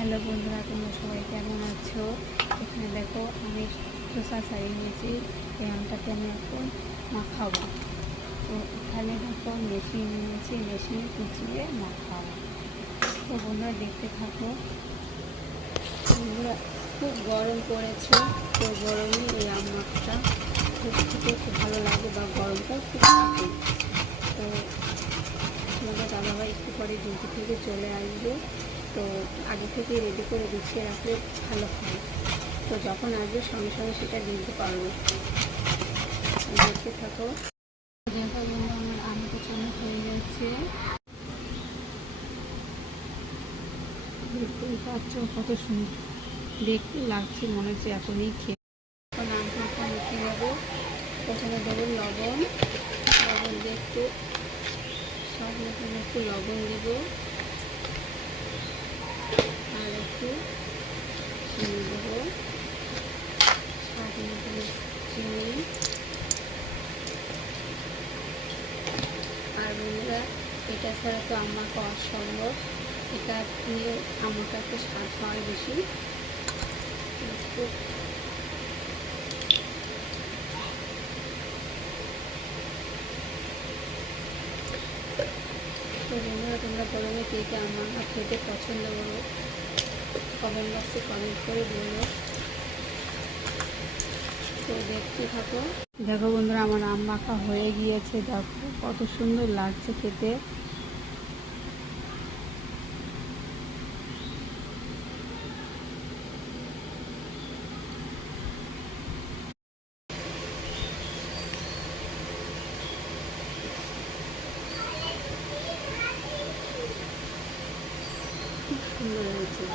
Hello বন্ধুরা, তোমরা সবাই কেমন আছো? এখানে দেখো আমি শসা ছাড়িয়ে নিয়েছি। এই আমটাকে আমি এখন মাখাবো। তো এখানে দেখো মেশিন নিয়েছি, মেশিনে কুচিয়ে মাখাবো। তো বন্ধুরা দেখতে থাকো। বন্ধুরা খুব গরম পড়েছে, তো গরমে এই আম মাখাটা খুব খেতে খুব ভালো লাগে, বা গরমটাও খুব থাকে। তো তোমাদের দাদাভাই একটু পরে ডিউটি থেকে চলে আসবে, তো আগে থেকে রেডি করে গুছিয়ে রাখলে ভালো হয়। তো যখন আসবে সঙ্গে সঙ্গে সেটা দিতে পারবো। দেখতে থাকো। দেখো বন্ধু, আমার আম পছন্দ হয়ে গেছে। দেখতেই পাচ্ছ কত সুন্দর দেখতে লাগছে, মনে হচ্ছে এখনই খেয়ে। এখন আমটা মেখে নেবো। প্রথমে দেবো লবণ। লবণ দিয়ে একটু সব মতন একটু লবণ দেবো, আর একটু চিনি দেবো, স্বাদ মতন চিনি। আর বন্ধুরা, এটা ছাড়া তো আম মাখা অসম্ভব। এটা নিয়ে আমটা একটু স্বাদ হয় বেশি। তো বন্ধুরা, তোমরা গরমে কে কে আম মাখা খেতে পছন্দ করো, কমেন্ট বক্সে কমেন্ট করে বলো। তো দেখতে থাকো। দেখো বন্ধুরা, আমার আম মাখা হয়ে গিয়েছে। দেখো কত সুন্দর লাগছে খেতে। সুন্দর হয়েছে।